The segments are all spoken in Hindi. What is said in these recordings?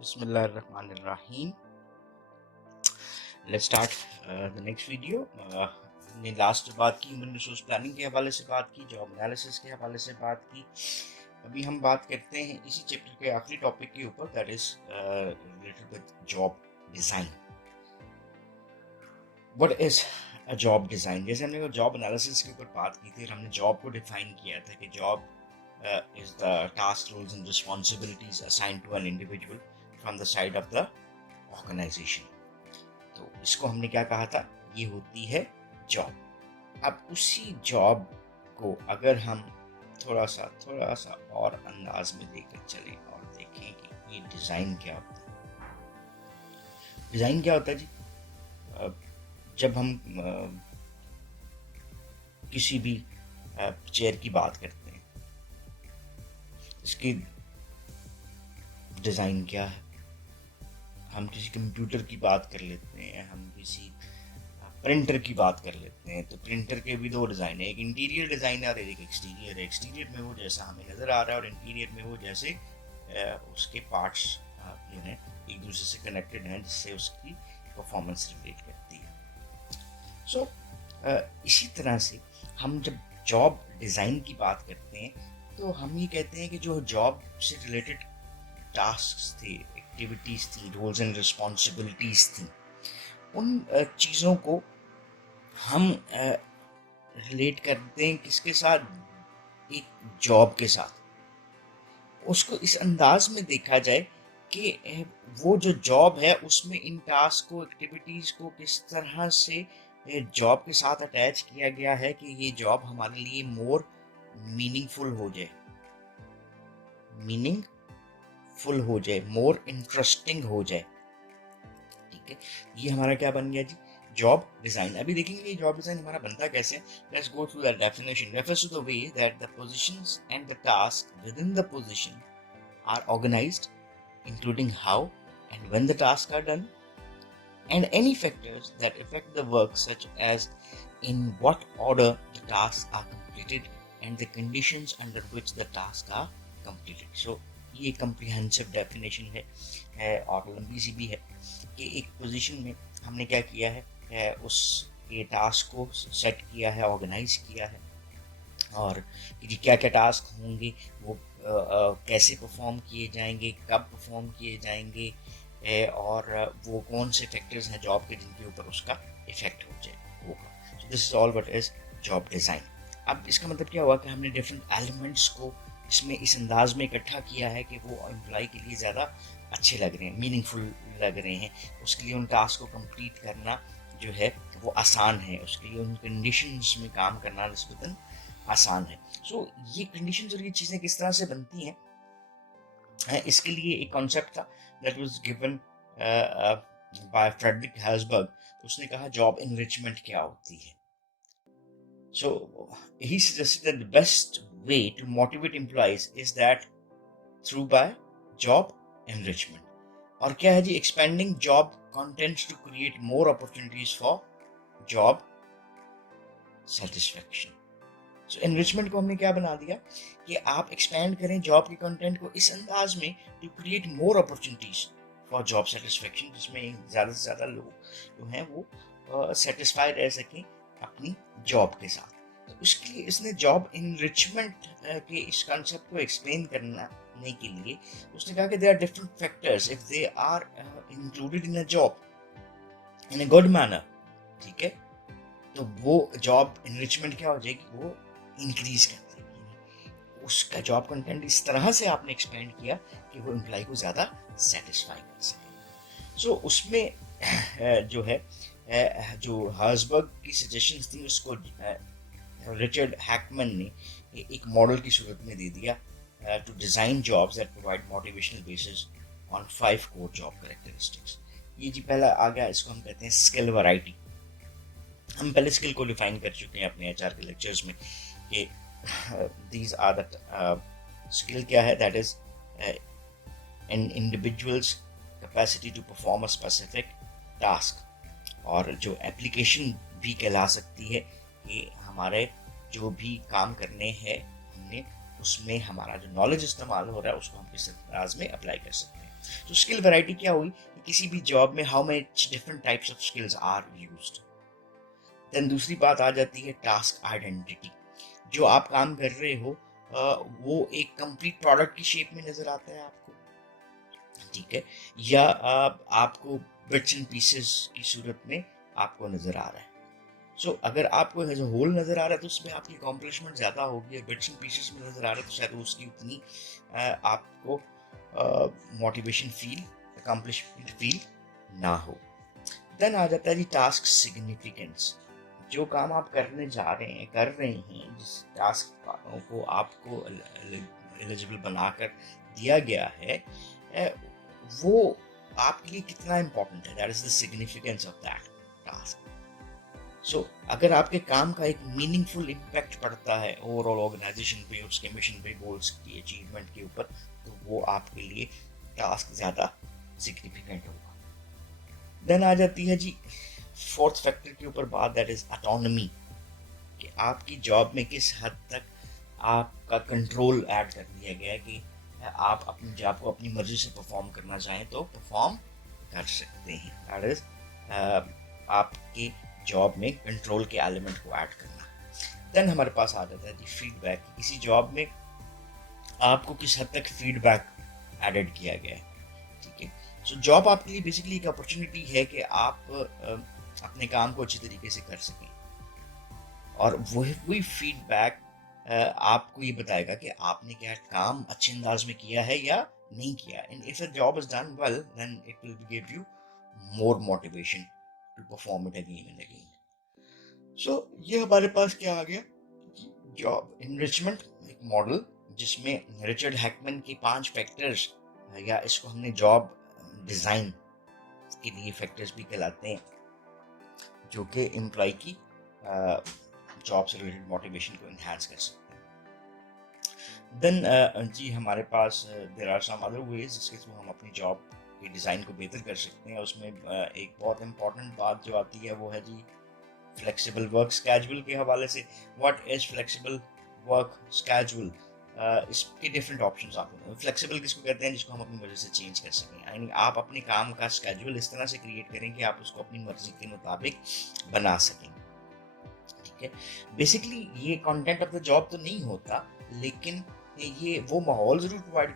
Bismillahirrahmanirrahim. Let's start the next video. हमने लास्ट बात की ह्यूमन रिसोर्स प्लानिंग के हवाले से बात की, जॉब एनालिसिस के हवाले से बात की। अभी हम बात करते हैं इसी चैप्टर के आखिरी टॉपिक के ऊपर, that is related with job design. What is a job design? जैसे हमने जॉब एनालिसिस के ऊपर बात की थी और हमने जॉब को डिफाइन किया था कि job is the task, roles and responsibilities assigned to an individual from the side of the organization. तो इसको हमने क्या कहा था? ये होती है जॉब। अब उसी जॉब को अगर हम थोड़ा सा और अंदाज में देकर चलें और देखें कि ये डिज़ाइन क्या होता है। डिज़ाइन क्या होता है जी? जब हम किसी भी चेयर की बात करते हैं, इसकी डिज़ाइन क्या है? हम किसी कंप्यूटर की बात कर लेते हैं, हम किसी प्रिंटर की बात कर लेते हैं, तो प्रिंटर के भी दो डिज़ाइन है, एक इंटीरियर डिज़ाइन है और एक एक्सटीरियर है। एक्सटीरियर में वो जैसा हमें नज़र आ रहा है और इंटीरियर में वो जैसे उसके पार्ट्स जो हैं एक दूसरे से कनेक्टेड हैं, जिससे उसकी परफॉर्मेंस रिलेट करती है। सो इसी तरह से हम जब जॉब डिज़ाइन की बात करते हैं तो हम ये कहते हैं कि जो जॉब से रिलेटेड टास्क थे, एक्टिविटीज़ थी, रोल्स एंड रिस्पॉन्सिबिलिटीज़ थी, उन चीज़ों को हम रिलेट करते हैं किसके साथ? एक जॉब के साथ। उसको इस अंदाज में देखा जाए कि वो जो जॉब है उसमें इन टास्क को, एक्टिविटीज़ को किस तरह से जॉब के साथ अटैच किया गया है कि ये जॉब हमारे लिए मोर मीनिंगफुल हो जाए, मोर इंटरेस्टिंग हो जाए। ठीक है, ये हमारा क्या बन गया जी? Job design. अभी देखेंगे ये जॉब डिजाइन हमारा बनता कैसे है। Let's go through that definition. Refers to the way that the positions and the task within the position are organised, including how and when the task are done, and any factors that affect the work, such as in what order the tasks are completed and the conditions under which the tasks are completed. So ये comprehensive definition है और लंबी सी भी है कि एक पोजीशन में हमने क्या किया है, उस के टास्क को सेट किया है, ऑर्गेनाइज किया है, और कि क्या क्या टास्क होंगे, वो कैसे परफॉर्म किए जाएंगे, कब परफॉर्म किए जाएंगे, और वो कौन से फैक्टर्स हैं जॉब के जिनके ऊपर उसका इफेक्ट होगा। सो this is all what is job design. अब इसका मतलब क्या हुआ कि हमने डिफरेंट एलिमेंट्स को इसमें इस अंदाज में इकट्ठा किया है कि वो एम्प्लॉय के लिए ज़्यादा अच्छे लग रहे हैं, मीनिंगफुल लग रहे हैं, उसके लिए उन टास्क को कंप्लीट करना जो है वो आसान है, उसके लिए उन कंडीशंस में काम करना निस्बतन आसान है। सो ये कंडीशंस और ये चीज़ें किस तरह से बनती हैं, इसके लिए एक कॉन्सेप्ट था that was given by Frederick Herzberg. उसने कहा जॉब इनरिचमेंट क्या होती है। So he suggested that the best way to motivate employees is that through by job enrichment. और क्या है जी? Expanding job contents to create more opportunities for job satisfaction. So enrichment को हमने क्या बना दिया कि आप एक्सपेंड करें जॉब के कंटेंट को इस अंदाज में to create more opportunities for job satisfaction, जिसमें ज़्यादा से ज़्यादा लोग जो हैं वो सेटिस्फाइड रह सकें अपनी जॉब के साथ। तो उसके लिए इसने जॉब इनरिचमेंट के इस कॉन्सेप्ट को एक्सप्लेन करने के लिए उसने कहा कि there are different factors if they are included in a job in a good manner. ठीक है, तो वो जॉब इनरिचमेंट क्या हो जाएगी? वो इंक्रीज कर देगी। उसका जॉब कंटेंट इस तरह से आपने एक्सपेंड किया कि वो एम्प्लॉय को ज़्यादा सेटिस्फाई कर सके। सो उसमें जो है जो हार्सबर्ग की सजेशंस थी उसको रिचर्ड हैकमैन ने एक मॉडल की सूरत में दे दिया to design jobs that provide motivational basis on 5 core job characteristics. ये जी पहला आ गया, इसको हम कहते हैं स्किल वैरायटी। हम पहले स्किल को डिफाइन कर चुके हैं अपने एचआर के लेक्चर्स में कि दीज आर द स्किल क्या है, that is an individual's capacity to perform a specific task. और जो एप्लीकेशन भी कहला सकती है कि हमारे जो भी काम करने हैं हमने उसमें हमारा जो नॉलेज इस्तेमाल हो रहा है उसको हम किस अंदाज में अप्लाई कर सकते हैं। तो स्किल वैरायटी क्या हुई कि किसी भी जॉब में how much different types of skills are used. Then दूसरी बात आ जाती है टास्क आइडेंटिटी। जो आप काम कर रहे हो वो एक कंप्लीट प्रोडक्ट की शेप में नजर आता है आपको, ठीक है, या आपको बिट्स एंड पीसेस की सूरत में आपको नजर आ रहा है। सो अगर आपको एज अ होल नजर आ रहा है तो उसमें आपकी अकॉम्प्लिशमेंट ज़्यादा होगी, बिट्स एंड पीसेस में नजर आ रहा है तो शायद उसकी उतनी आपको मोटिवेशन फील, अकॉम्प्लिशमेंट फील ना हो। देन आ जाता है जी टास्क सिग्निफिकेंस। जो काम आप करने जा रहे हैं, कर रहे हैं, जिस टास्क को आपको एलिजिबल बनाकर दिया गया है, वो आपके लिए कितना इम्पोर्टेंट है, that is the significance of that task. So अगर आपके काम का एक मीनिंगफुल इम्पैक्ट पड़ता है ओवरऑल ऑर्गेनाइजेशन पे, उसके मिशन पे, गोल्स की अचीवमेंट के ऊपर, तो वो आपके लिए टास्क ज़्यादा सिग्निफिकेंट होगा। देन आ जाती है जी फोर्थ फैक्टर के ऊपर बात, दैट इज ऑटोनॉमी, कि आपकी जॉब में किस हद तक आपका कंट्रोल ऐड कर दिया गया है कि आप अपनी जॉब को अपनी मर्जी से परफॉर्म करना चाहें तो परफॉर्म कर सकते हैं। दैट इज आपके जॉब में कंट्रोल के एलिमेंट को ऐड करना। देन हमारे पास आ जाता है जी फीडबैक। किसी जॉब में आपको किस हद तक फीडबैक एडेड किया गया है, ठीक है। सो जॉब आपके लिए बेसिकली एक अपॉर्चुनिटी है कि आप अपने काम को अच्छी तरीके से कर सकें, और वही फीडबैक आपको ये बताएगा कि आपने क्या काम अच्छे अंदाज में किया है या नहीं किया। And if a job is done well then it will give you more motivation to perform it again and again. So ये हमारे पास क्या आ गया, जॉब इनरिचमेंट एक मॉडल जिसमें रिचर्ड हैकमैन के 5 फैक्टर्स, या इसको हमने जॉब डिजाइन के लिए फैक्टर्स भी कहलाते हैं, जो कि एम्प्लॉय की जॉब से रिलेटेड मोटिवेशन को एनहांस कर सकते हैं। देन जी हमारे पास there are some other ways जिसके थ्रू हम अपनी जॉब के डिज़ाइन को बेहतर कर सकते हैं। उसमें एक बहुत इंपॉर्टेंट बात जो आती है वो है जी फ्लेक्सिबल वर्क स्केड्यूल के हवाले से। What is flexible work schedule? इसके डिफरेंट ऑप्शंस आते हैं। फ्लेक्सिबल किसको कहते हैं? जिसको हम अपनी मर्जी से चेंज कर सकें, यानी आप अपने काम का स्केड्यूल इस तरह से क्रिएट करें कि आप उसको अपनी मर्जी के मुताबिक बना सकें, ठीक है। बेसिकली ये कंटेंट ऑफ द जॉब तो नहीं होता, लेकिन ये वो माहौल जरूर प्रोवाइड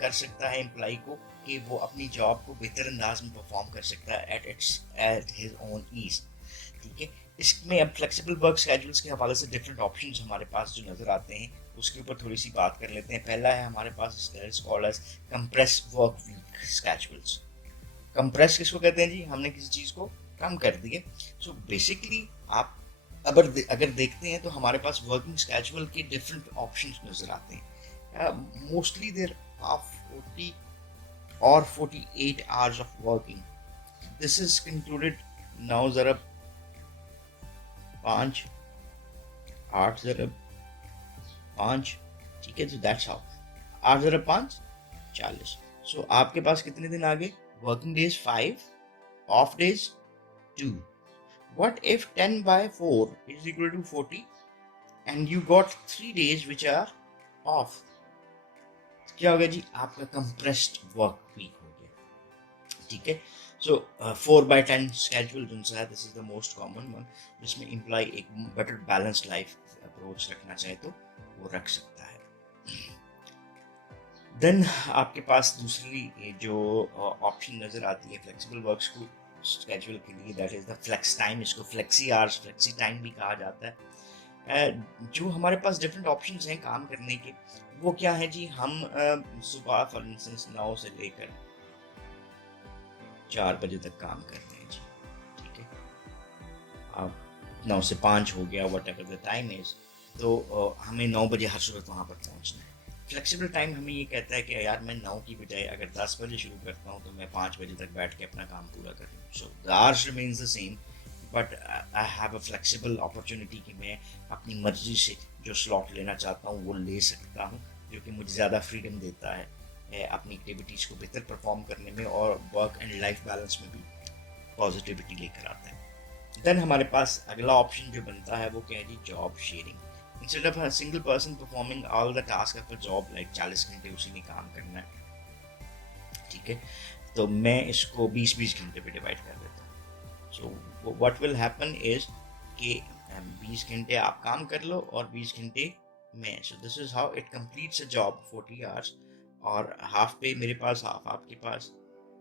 कर सकता है एम्प्लॉय को कि वो अपनी जॉब को बेहतर अंदाज में परफॉर्म कर सकता है एट हिज ओन ईज, ठीक है। इसमें अब फ्लेक्सिबल वर्क स्केड्यूल्स के हवाले से डिफरेंट ऑप्शंस हमारे पास जो नजर आते हैं उसके ऊपर थोड़ी सी बात कर लेते हैं। पहला है हमारे पास called as compressed work week schedules. Compressed किसको कहते हैं जी? हमने किसी चीज को कम कर दिया। सो बेसिकली आप अगर देखते हैं तो हमारे पास वर्किंग स्केड्यूल के डिफरेंट ऑप्शंस नजर आते हैं। मोस्टली देयर आर 40 और 48 hours of working. This is concluded now जरा 5 8 जरा 5, ठीक है। तो दैट्स हाउ 8 जरा 5 40। सो आपके पास कितने दिन आ गए? Working days 5, of days 2. What if 10 by 4 is equal to 40 and you got 3 days which are off? क्या हो गया जी? आपका कंप्रेस्ड वर्क वीक हो गया, ठीक है। सो 4/10 स्केड्यूल जो है, this is the most common one, जिसमें एम्प्लॉय एक बेटर बैलेंस्ड लाइफ अप्रोच रखना चाहे तो वो रख सकता है। देन आपके पास दूसरी जो ऑप्शन नजर आती है फ्लेक्सिबल वर्क्स को स्केड्यूल के लिए, that is the flex time. इसको फ्लेक्सी आवर्स, फ्लेक्सी टाइम भी कहा जाता है। जो हमारे पास डिफरेंट ऑप्शंस हैं काम करने के, वो क्या है जी? हम सुबह फॉर इंस्टेंस 9 से लेकर 4 बजे तक काम कर रहे हैं जी, ठीक है। अब 9 से 5 हो गया, what ever the time is, तो हमें 9 बजे हर सूरत वहाँ पर पहुँचना है। फ्लेक्सिबल टाइम हमें ये कहता है कि यार मैं 9 की बजाय अगर 10 बजे शुरू करता हूँ तो मैं 5 बजे तक बैठ के अपना काम पूरा कर लूँ। So the hours remains the same, but I have a flexible opportunity कि मैं अपनी मर्जी से जो स्लॉट लेना चाहता हूँ वो ले सकता हूँ, जो कि मुझे ज़्यादा फ्रीडम देता है अपनी एक्टिविटीज़ को बेहतर परफॉर्म करने में, और वर्क एंड लाइफ बैलेंस में भी पॉजिटिविटी लेकर आता है। देन हमारे पास अगला ऑप्शन जो बनता है वो क्या है जी? Job sharing. Instead of a single person performing all the task of a job, like 40 घंटे उसी में काम करना है, ठीक है, तो मैं इसको 20-20 घंटे पे डिवाइड कर देता हूँ। So what will happen is कि 20 घंटे आप काम कर लो और 20 घंटे मैं। So this is how it completes a job 40 hours, और हाफ पे मेरे पास, हाफ आपके पास।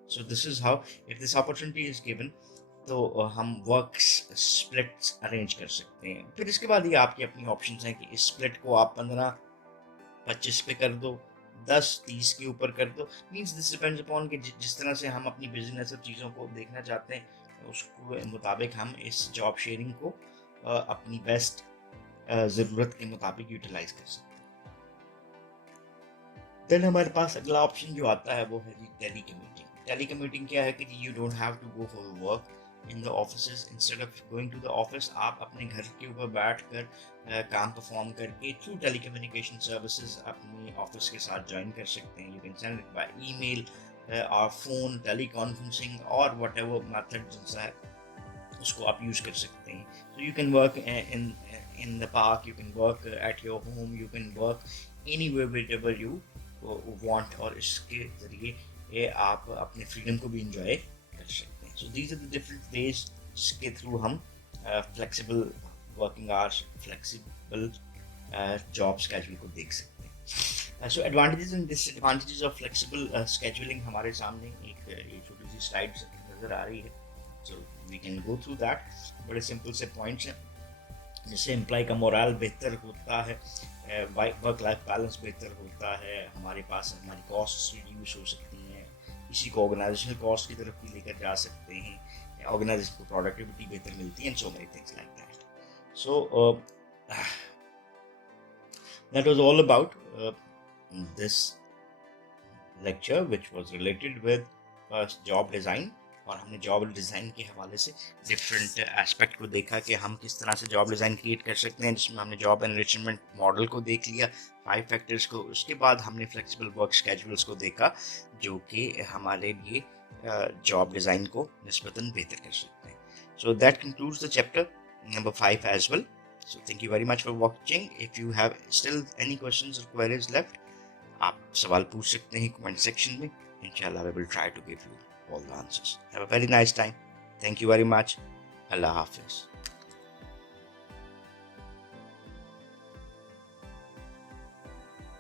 So this is how, if this opportunity is given, तो हम वर्क स्प्लिट्स अरेंज कर सकते हैं। फिर इसके बाद ये आपकी अपनी ऑप्शंस हैं कि इस स्प्लिट को आप 15-25 पे कर दो, 10-30 के ऊपर कर दो। मीन्स दिस डिपेंड्स अपॉन कि जिस तरह से हम अपनी बिजनेस और चीज़ों को देखना चाहते हैं, उसको मुताबिक हम इस जॉब शेयरिंग को अपनी बेस्ट ज़रूरत के मुताबिक यूटिलाइज कर सकते हैं। देन हमारे पास अगला ऑप्शन जो आता है वो है जी टेली कम्यूटिंग। टेली कम्यूटिंग क्या है कि you don't have to go for work in the office. Instead of going to the office, आप अपने घर के ऊपर बैठ कर काम परफॉर्म करके थ्रू टेली कम्युनिकेशन सर्विसेज अपने ऑफिस के साथ ज्वाइन कर सकते हैं। You can send it by email और फोन, टेली कॉन्फ्रेंसिंग और वट एवर मैथड जिनसा है उसको आप यूज़ कर सकते हैं। So you can work in the park, you can work at your home, you can work anywhere wherever you want, और इसके ज़रिए ये आप अपने फ्रीडम को भी इंजॉय कर सकते हैं। So these are the different ways जिसके थ्रू हम flexible working hours, flexible job schedule को देख सकते हैं। So advantages and disadvantages of flexible scheduling हमारे सामने एक छोटी सी स्लाइड नज़र आ रही है। So we can go through that. बड़े सिंपल से पॉइंट्स हैं, जिससे एम्प्लॉय का मोरल बेहतर होता है, वर्क लाइफ बैलेंस बेहतर होता है, हमारे पास हमारी कॉस्ट रिड्यूस हो सकती हैं, इसी को ऑर्गेनाइजेशनल कॉस्ट की तरफ भी लेकर जा सकते हैं, ऑर्गेनाइजेशन को प्रोडक्टिविटी बेहतर मिलती है, and so many things like that. So that was all about this lecture, which was related with job design। और हमने जॉब डिज़ाइन के हवाले से डिफरेंट एस्पेक्ट को देखा कि हम किस तरह से जॉब डिज़ाइन क्रिएट कर सकते हैं, जिसमें हमने जॉब एनरिचमेंट मॉडल को देख लिया, 5 फैक्टर्स को। उसके बाद हमने फ्लेक्सिबल वर्क स्केड्यूल्स को देखा, जो कि हमारे लिए जॉब डिज़ाइन को निस्बतन बेहतर कर सकते हैं। So that concludes the chapter number 5 as well. So thank you very much for watching. If you have still any questions or queries left, आप सवाल पूछ सकते हैं कमेंट सेक्शन में। Inshallah, we will try to give you all the answers. Have a very nice time. Thank you very much. Allah Hafiz.